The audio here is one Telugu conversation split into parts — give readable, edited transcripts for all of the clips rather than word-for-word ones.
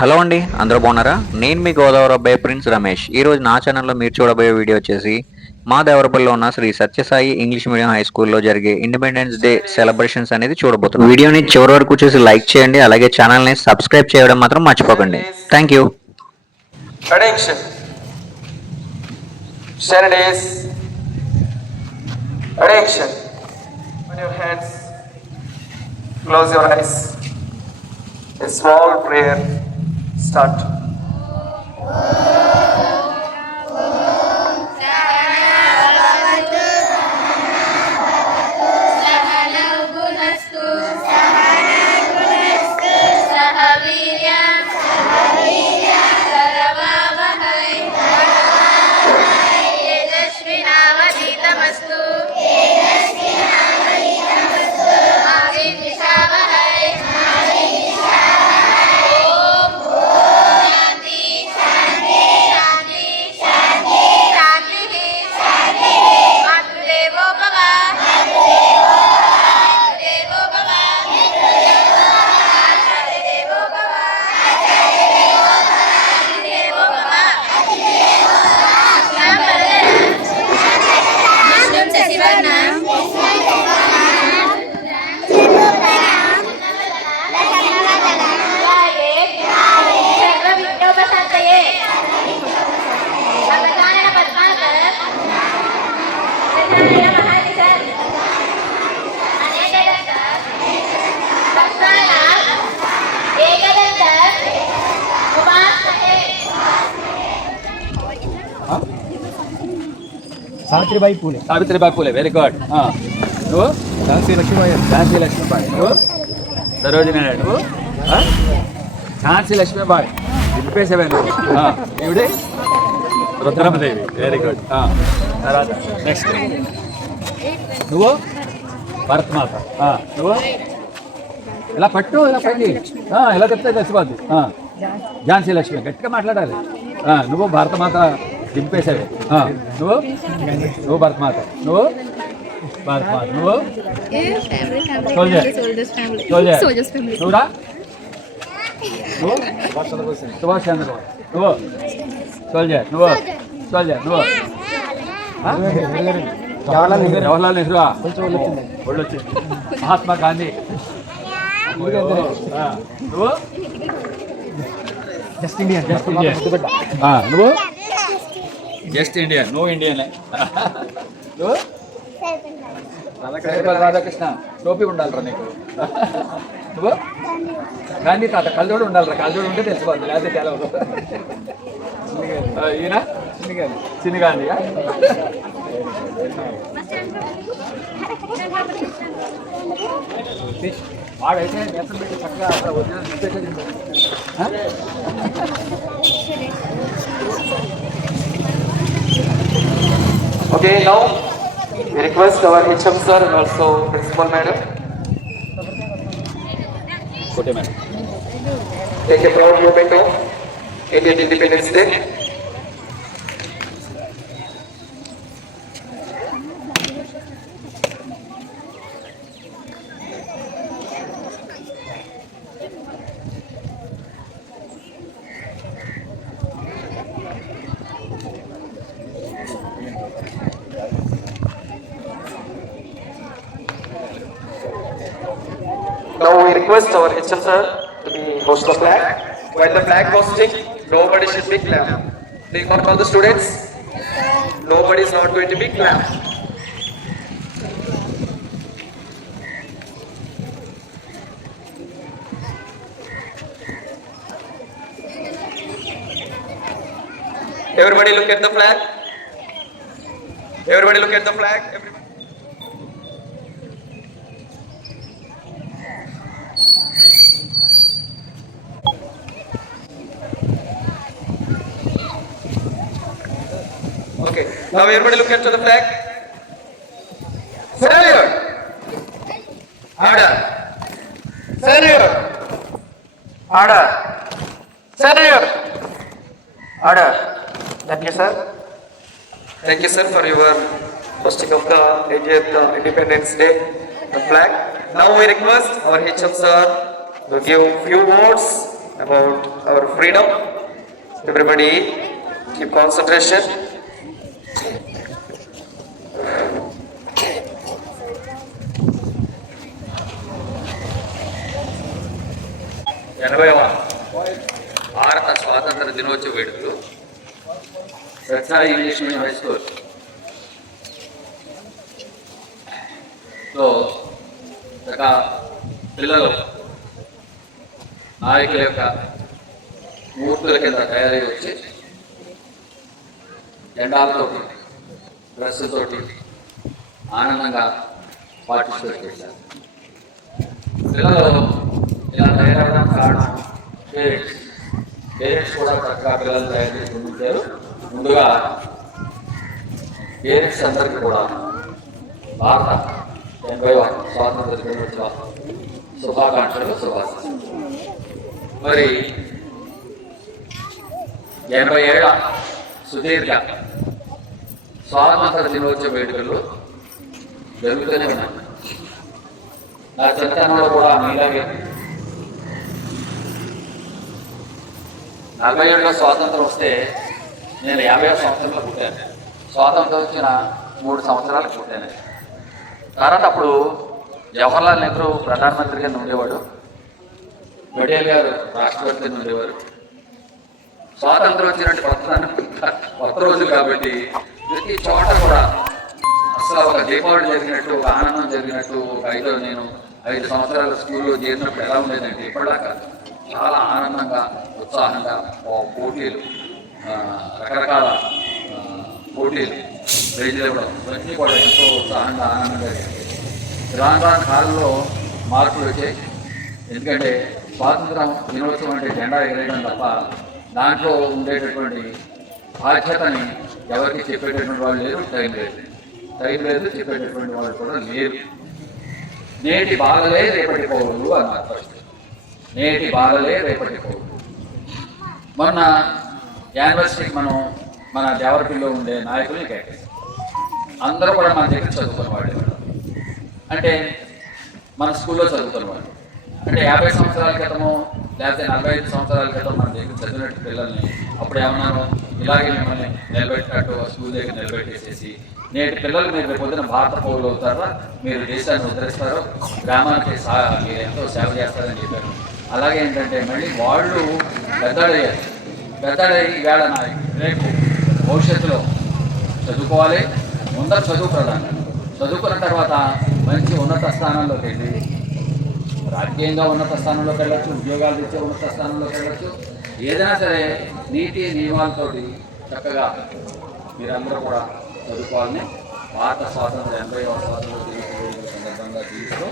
హలో అండి, అందరూ బాగున్నారా? నేను మీ గోదావరి అబ్బాయి ప్రిన్స్ రమేష్. ఈరోజు నా ఛానల్లో మీరు చూడబోయే వీడియో వచ్చేసి మా దేవరపల్లిలో ఉన్న Shri Sathya Sai English medium high స్కూల్లో జరిగే ఇండిపెండెన్స్ డే సెలబ్రేషన్స్ అనేది చూడబోతున్నాం. వీడియోని చివరి వరకు చూసి లైక్ చేయండి, అలాగే ఛానల్ని సబ్స్క్రైబ్ చేయడం మాత్రం మర్చిపోకండి. Thank you. Attention. Saturdays. Attention. Open your hands. Close your eyes. A small prayer. Start. Savitribai Phule very good నువ్వు ఝాన్సీ లక్ష్మీబాయి నువ్వు సరోజిని నువ్వు ఝాన్సీ లక్ష్మీబాయి దింపేసేవే నువ్వు ఈవిడే రుద్రమదేవి వెరీ గుడ్ తర్వాత నెక్స్ట్ నువ్వు భరతమాత నువ్వు ఇలా పట్టు ఇలా పైకి ఇలా చెప్తే తెలిసిపోద్ది ఝాన్సీ లక్ష్మి గట్టిగా మాట్లాడాలి నువ్వు భారతమాత దింపేసేవి నువ్వు భరతమాత నువ్వు భారతమాత నువ్వు నువ్వురా నువ్వు సుభాష్ చంద్రబోస్ నువ్వు సోల్జర్ నువ్వు జవహర్లాల్ నెహ్రూ ఒళ్ళు వచ్చింది మహాత్మా గాంధీ నువ్వు జస్ట్ ఇండియన్ నువ్వు జస్ట్ ఇండియన్ నువ్వు ఇండియన్ నువ్వు రాధాకృష్ణ టోపీ ఉండాలిరా నీకు నువ్వు గాంధీ తాత కళ్ళజోడు ఉండాలిరా కళ్ళజోడు ఉంటే తెలిసిపోద్ది లేకపోతే తెలవదు ఈయన చిన్ని గాంధీ వాడైతే నేతం పెట్టి చక్కగా Okay, now we request our HM sir and also principal madam. Okay, madam. Take a proud moment of Indian Independence Day. Now we request our HM sir to be host the flag. While the flag hosting, nobody should be clap. Do you got all the students? Nobody is not going to be clap. Everybody look at the flag. Everybody look at the flag. Okay, now everybody look at the flag. Salute! Order! Salute! Order! Salute! Order! Thank you, sir. Thank you, sir, for your hosting of the 80th Independence Day, the flag. Now we request our HM sir to give few words about our freedom. Everybody keep concentration. భారత స్వాతంత్ర దినోత్సవ వేడుకలు Sathya Sai English medium high school లో పిల్లలు నాయకుల యొక్క మూర్తుల కింద తయారై వచ్చి జెండాలతో డ్రెస్సులతోటి ఆనందంగా పార్టిసిపేట్ చేశారు. పిల్లలు ఇలా తయారవడానికి కారణం పేరెంట్స్ కూడా చక్కగా పిల్లలు తయారు చేసుకుంటారు. ముందుగా పేరెంట్స్ అందరికీ కూడా భారత 80వ స్వాతంత్ర దినోత్సవ శుభాకాంక్షలు శుభాశీస్సులు. మరి 80 ఏళ్ల సుదీర్ఘ స్వాతంత్ర దినోత్సవ వేడుకలు జరుగుతూనే ఉన్నాయి. నా చిన్నతనంలో కూడా మీలాగే 40 ఏళ్ళలో స్వాతంత్రం వస్తే నేను 50వ సంవత్సరంలో పుట్టాను. స్వాతంత్రం వచ్చిన 3 సంవత్సరాలు పుట్టాను. తర్వాత అప్పుడు జవహర్లాల్ నెహ్రూ ప్రధానమంత్రి కింద ఉండేవాడు, పటేల్ గారు రాష్ట్రపతి కింద ఉండేవారు. స్వాతంత్రం వచ్చినట్టు కొత్త రోజు కాబట్టి ప్రతి చోట కూడా అసలు ఒక దీపావళి జరిగినట్టు, ఒక ఆనందం జరిగినట్టు, నేను 5 సంవత్సరాల స్కూల్లో చేరినప్పుడు ఎలా ఉండేదంటే ఇప్పటిదాకా చాలా ఆనందంగా ఉత్సాహంగా పోటీలు, రకరకాల పోటీలు, ప్రైజులు ఇవ్వడం ఇవన్నీ కూడా ఎంతో ఉత్సాహంగా ఆనందంగా జరిగింది. రాను రాను కాలంలో మార్పులు వచ్చాయి. ఎందుకంటే స్వాతంత్రం దినోత్సవం అంటే జెండా ఎగరేయడం తప్ప దాంట్లో ఉండేటటువంటి బాధ్యతని ఎవరికి చెప్పేటటువంటి వాళ్ళు లేరు, టైం లేదు, చెప్పేటటువంటి వాళ్ళు కూడా లేరు. నేటి బాలలే రేపటి పౌరులు అన్నారు ఫస్ట్. నేటి బాలలే రేపటి పౌరులు. మొన్న యానివర్సరీకి మన దేవరపల్లిలో ఉండే నాయకుల్ని కేటాయి అందరూ కూడా మన దగ్గర చదువుకున్న వాళ్ళు, అంటే మన స్కూల్లో చదువుకున్న వాళ్ళు, అంటే 50 సంవత్సరాల క్రితము లేకపోతే 45 సంవత్సరాల క్రితం మన దగ్గర చదివినట్టు పిల్లల్ని అప్పుడు ఏమన్నాను, ఇలాగే మిమ్మల్ని నిలబెట్టినట్టు స్కూల్ దగ్గర నిలబెట్టేసేసి నేటి పిల్లలు మీరు రేపు పొద్దున భారత పౌరులు అవుతారా, మీరు దేశాన్ని ఉద్ధరిస్తారో, గ్రామానికి మీరు ఎంతో సేవ చేస్తారని చెప్పారు. అలాగే ఏంటంటే మళ్ళీ వాళ్ళు పెద్దడయ్యి ఈవేళ రేపు భవిష్యత్తులో చదువుకోవాలి. ముందర చదువు ప్రధానం. చదువుకున్న తర్వాత మంచి ఉన్నత స్థానంలోకి వెళ్ళి రాజకీయంగా ఉన్నత స్థానంలోకి వెళ్ళచ్చు, ఉద్యోగాలు ఇచ్చే ఉన్నత స్థానంలోకి వెళ్ళచ్చు. ఏదైనా సరే నీతి నియమాలతోటి చక్కగా మీరందరూ కూడా చదువుకోవాలని భారత స్వాతంత్ర 80వ స్వాతంత్ర దినోత్సవం సందర్భంగా తీస్తూ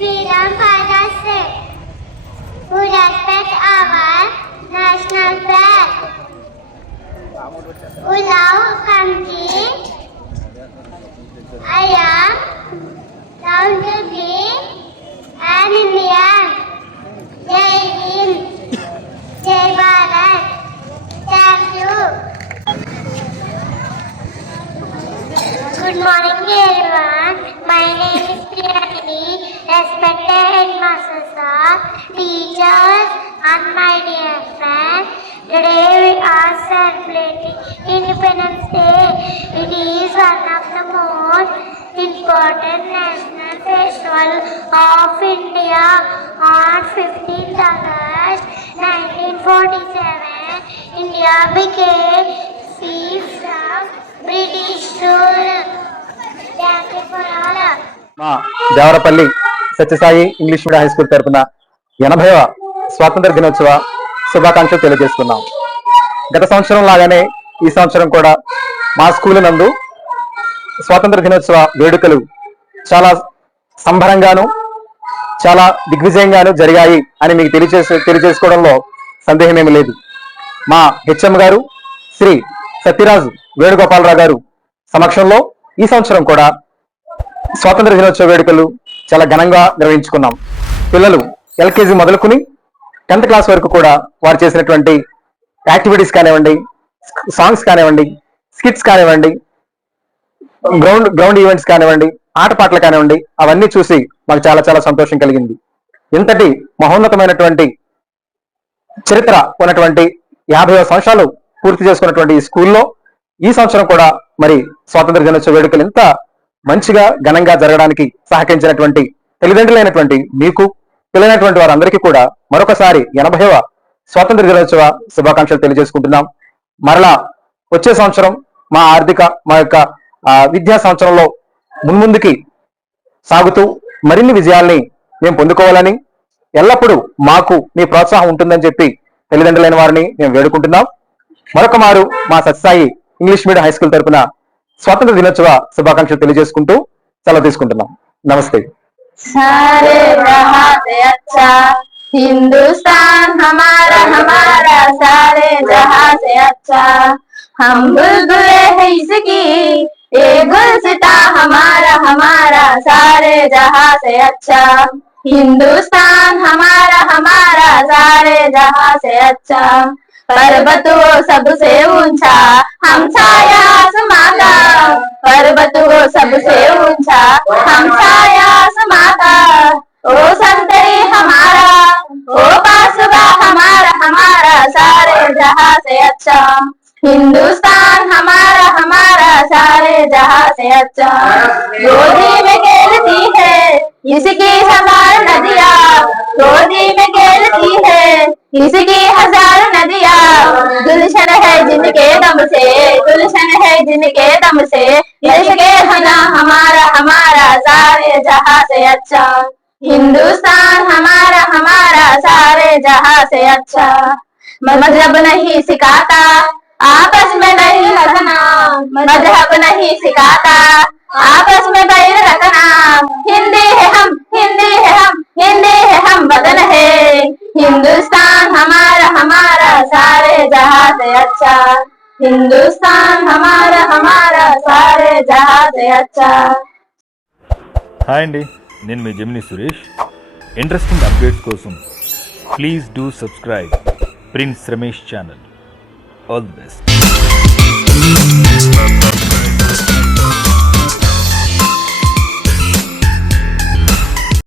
freedom for the state. We respect our national flag. We love country. I am proud to be an Indian. Jai Hind, Jai Bharat. Thank you. Good morning everyone. My name is Priyakini. Respected headmaster sir, teachers and my dear friends, today we are celebrating Independence Day. It is one of the most important national festival of India. On 15th August 1947, India became free from British rule. Thank you for all. మా Devarapalli Sathya Sai English medium high school తరఫున 80వ స్వాతంత్ర దినోత్సవ శుభాకాంక్షలు తెలియజేస్తున్నాం. గత సంవత్సరం లాగానే ఈ సంవత్సరం కూడా మా స్కూల్ నందు స్వాతంత్ర దినోత్సవ వేడుకలు చాలా సంబరంగాను చాలా దిగ్విజయంగాను జరిగాయి అని మీకు తెలియజేసుకోవడంలో సందేహమేమి లేదు. మా హెచ్ఎం గారు శ్రీ సత్యరాజు వేణుగోపాలరావు గారు సమక్షంలో ఈ సంవత్సరం కూడా స్వాతంత్ర దినోత్సవ వేడుకలు చాలా ఘనంగా నిర్వహించుకున్నాం. పిల్లలు ఎల్కేజీ మొదలుకుని 10th క్లాస్ వరకు కూడా వారు చేసినటువంటి యాక్టివిటీస్ కానివ్వండి, సాంగ్స్ కానివ్వండి, స్కిట్స్ కానివ్వండి, గ్రౌండ్ ఈవెంట్స్ కానివ్వండి, ఆటపాటలు కానివ్వండి, అవన్నీ చూసి మాకు చాలా చాలా సంతోషం కలిగింది. ఇంతటి మహోన్నతమైనటువంటి చరిత్ర ఉన్నటువంటి 50 సంవత్సరాలు పూర్తి చేసుకున్నటువంటి ఈ స్కూల్లో ఈ సంవత్సరం కూడా మరి స్వాతంత్ర దినోత్సవ వేడుకలు ఇంత మంచిగా ఘనంగా జరగడానికి సహకరించినటువంటి తల్లిదండ్రులైనటువంటి మీకు, పిల్లలైనటువంటి వారందరికీ కూడా మరొకసారి 80వ స్వాతంత్ర దినోత్సవ శుభాకాంక్షలు తెలియజేసుకుంటున్నాం. మరలా వచ్చే సంవత్సరం మా యొక్క విద్యా సంవత్సరంలో మున్ముందుకి సాగుతూ మరిన్ని విజయాల్ని మేము పొందుకోవాలని, ఎల్లప్పుడూ మాకు మీ ప్రోత్సాహం ఉంటుందని చెప్పి తల్లిదండ్రులైన వారిని మేము వేడుకుంటున్నాం. మరొక మారు మా Sathya Sai English medium high school తరఫున స్వాతంత్ర దినోత్సవ శుభాకాంక్షలు తెలియజేసుకుంటూ సెలవు తీసుకుంటున్నాం. నమస్తే. सारे जहां से अच्छा हिंदुस्तान हमारा हमारा सारे जहां से अच्छा हम बुलबुले हैं इसकी ये गुलसिता हमारा हमारा सारे जहां से अच्छा हिंदुस्तान हमारा हमारा सारे जहां से अच्छा पर्वत वो सबसे ऊंचा हम छाया आसमां का पर्वत वो सबसे ऊंचा हम छाया आसमां का ओ संतरी हमारा ओ पासबा हमारा हमारा सारे जहां से अच्छा हिंदुस्तान हमारा हमारा सारे जहां से अच्छा गोदी में खेलती है इसकी हजार नदियाँ गोदी में खेलती है इसकी हजार नदियाँ गुलशन है जिनके दम से गुलशन है जिनके दम से यश के हना हमारा हमारा सारे जहां से अच्छा हिंदुस्तान हमारा हमारा सारे जहां से अच्छा मजहब नहीं सिखाता आपस में बैर रखना मजहब नहीं सिखाता आपस में बैर रखना हिंदी है हम हिंदी है हम हिंदी है हम वतन है हिंदुस्तान हमारा हमारा सारे जहां से अच्छा हिंदुस्तान हमारा हमारा सारे जहां से अच्छा. హాయ్ అండి, నేను మీ జెమిని సురేష్. ఇంట్రెస్టింగ్ అప్డేట్స్ కోసం please do subscribe prince Ramesh channel. All the best.